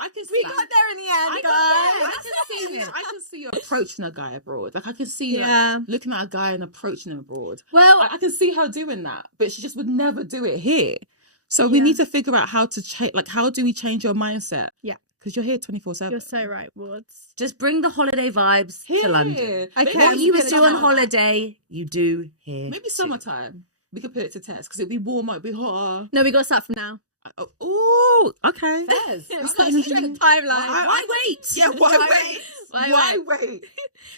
I can see We got there in the end, guys. I can see you approaching a guy abroad. Like I can see Yeah. like, looking at a guy and approaching him abroad. Well, I can see her doing that, but she just would never do it here. So we Yeah. need to figure out how to change. Like, how do we change your mindset? Yeah. Because you're here 24/7. you're so right, Wards. Just bring the holiday vibes Here. to London. Okay. What you would would do on holiday, you do here. Maybe too. summertime. We could put it to test because it'd be warmer, it'd be hotter. No, we got to start from now. Oh, okay. Fairs. Yeah, I we thought got you to were set doing- the timeline. Why wait? Yeah, why wait? Why wait?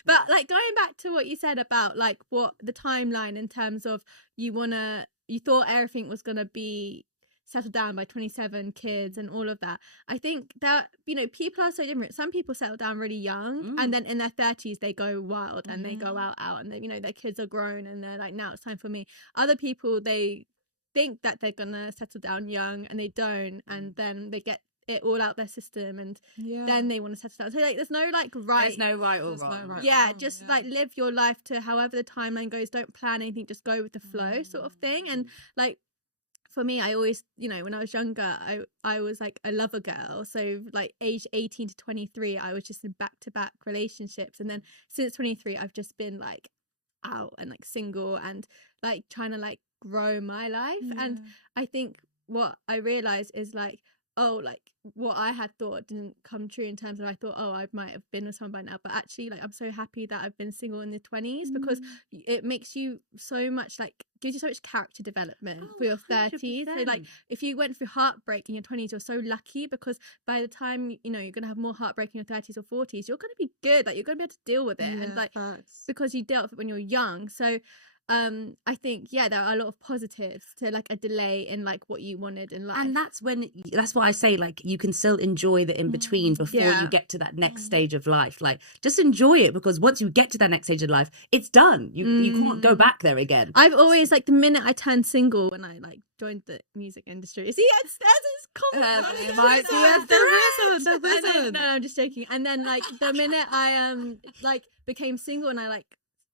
But like going back to what you said about like what the timeline in terms of you thought everything was gonna be settled down by 27 kids and all of that. I think that people are so different. Some people settle down really young and then in their 30s they go wild and they go out and they, their kids are grown and they're like, now it's time for me. Other people, they think that they're gonna settle down young and they don't, and then they get it all out their system and then they want to settle down. So like there's no like right. There's no right or There's no wrong. right. Yeah, wrong, just yeah. like live your life to however the timeline goes. Don't plan anything, just go with the flow sort of thing. And like for me, I always, when I was younger, I was like a lover girl. So like age 18 to 23, I was just in back-to-back relationships. And then since 23, I've just been like, out and like single and like trying to like grow my life. And I think what I realized is like, oh, like what I had thought didn't come true in terms of I thought, oh, I might have been with someone by now, but actually like I'm so happy that I've been single in the 20s because it makes you so much like gives you so much character development for your 30s. So like if you went through heartbreak in your 20s, you're so lucky because by the time you know you're gonna have more heartbreak in your 30s or 40s, you're gonna be good, like you're gonna be able to deal with it and like because you dealt with it when you're young. So I think there are a lot of positives to like a delay in like what you wanted in life, and that's why I say like you can still enjoy the in between before you get to that next stage of life. Like just enjoy it, because once you get to that next stage of life, it's done. You can't go back there again. I've always like the minute I turned single when I like joined the music industry. See, there's common. No, I'm just joking. And then like the minute I like became single and I like,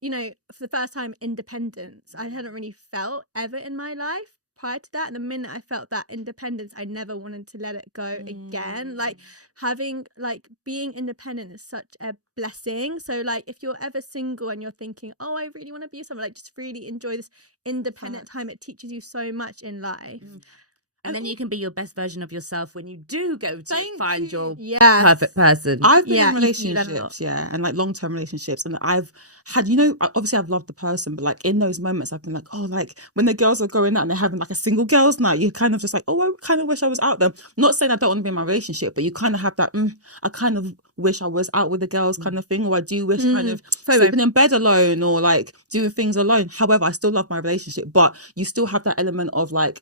you know, for the first time, independence I hadn't really felt ever in my life prior to that. And the minute I felt that independence, I never wanted to let it go again. Like having like being independent is such a blessing. So like if you're ever single and you're thinking, oh, I really want to be with someone, like just really enjoy this independent time. It teaches you so much in life. And then you can be your best version of yourself when you do go to find your perfect person. I've been in relationships, and like long-term relationships, and I've had, you know, obviously I've loved the person, but like in those moments I've been like, oh, like when the girls are going out and they're having like a single girls night, you kind of just like, oh, I kind of wish I was out there. Not saying I don't want to be in my relationship, but you kind of have that, I kind of wish I was out with the girls kind of thing, or I do wish kind of sleeping in bed alone or like doing things alone. However, I still love my relationship, but you still have that element of like,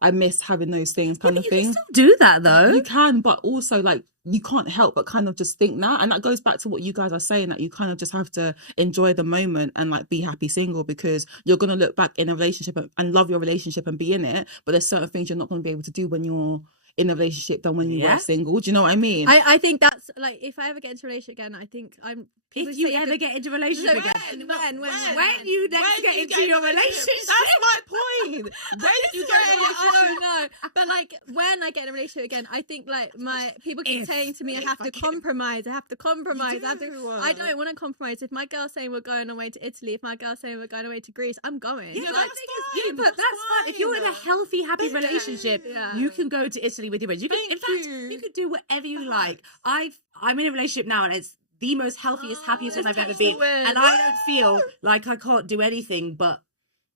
I miss having those things kind of thing. You can still do that though. You can, but also like you can't help but kind of just think that. And that goes back to what you guys are saying, that you kind of just have to enjoy the moment and like be happy single, because you're going to look back in a relationship and love your relationship and be in it. But there's certain things you're not going to be able to do when you're in a relationship than when you were single. Do you know what I mean? I think that's like, if I ever get into a relationship again, I think if you ever get into a relationship again, when you next get into your relationship, that's my point. When you get in a relationship, no, but like when I get in a relationship again, I think like my people keep saying to me, I have to compromise. I don't want to compromise. If my girl's saying we're going away to Italy, if my girl's saying we're going away to Greece, I'm going. But that's fine. If you're in a healthy, happy relationship, you can go to Italy with your friends. You can do whatever you like. I'm in a relationship now, and it's the most healthiest, happiest one I've ever been, and I don't feel like I can't do anything but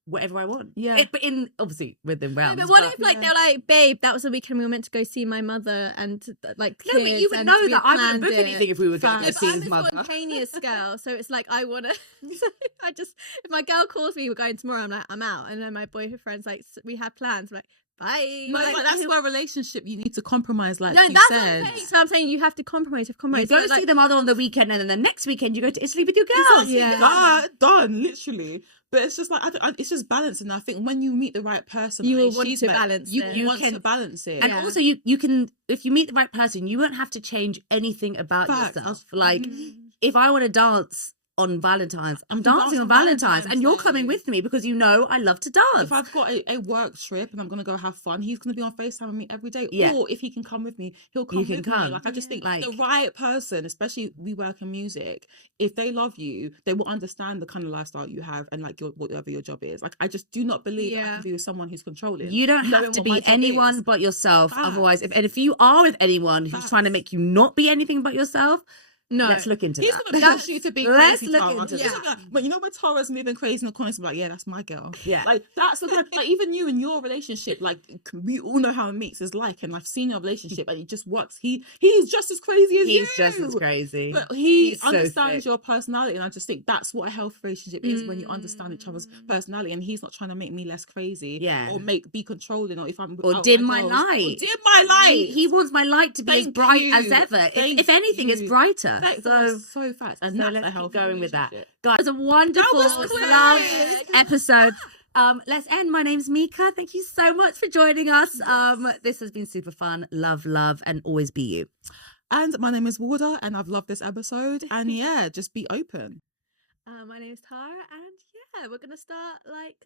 whatever I want. But in obviously within realms. But what if like they're like, babe, that was the weekend we were meant to go see my mother and like kids. No, but you would know that I wouldn't book anything if we were going to go see his mother. I'm a spontaneous girl, so it's like I want to. If my girl calls me, we're going tomorrow, I'm like, I'm out, and then my boyfriend's like, we have plans, I'm like, bye. No, like, but that's where a relationship, you need to compromise, like no, you that's said. what I'm saying. So I'm saying you have to compromise. You go see the mother on the weekend, and then the next weekend you go to Italy with your girls. Done, literally. But it's just like it's just balancing. I think when you meet the right person, you will want to balance. You want to balance it, and also you can, if you meet the right person, you won't have to change anything about yourself. Like if I want to dance on Valentine's, I'm dancing on Valentine's, and you're coming with me because you know I love to dance. If I've got a work trip and I'm going to go have fun, he's going to be on FaceTime with me every day. Or if he can come with me, he'll come with me. Like I just think like the right person, especially we work in music, if they love you, they will understand the kind of lifestyle you have and like whatever your job is. Like I just do not believe I can be with someone who's controlling. You don't have to be anyone but yourself. Otherwise, if you are with anyone who's trying to make you not be anything but yourself, no, let's look into He's that. He's going to push you to be crazy. Let's look into that. But you know when Tara's moving crazy in the corner, it's like, yeah, that's my girl. Yeah. Like, that's the kind of, like, even you in your relationship, like, we all know how a mix is like, and I've seen your relationship, and it just works. He's just as crazy as you. He's just as crazy. But he understands your personality, and I just think that's what a healthy relationship is, when you understand each other's personality, and he's not trying to make me less crazy. Yeah. Or be controlling, or if I'm... Or dim my light. Dim my light. He wants my light to be as bright as ever. If anything, it's brighter. So fast. And so let's keep going with that. Guys, it was a wonderful love episode. Let's end. My name's Mika. Thank you so much for joining us. This has been super fun. Love, and always be you. And my name is Warda, and I've loved this episode. And yeah, just be open. My name is Tara, and we're gonna start like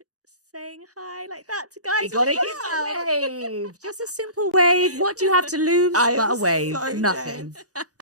saying hi like that to guys. You gotta give a wave. Just a simple wave. What do you have to lose but a wave? Nothing.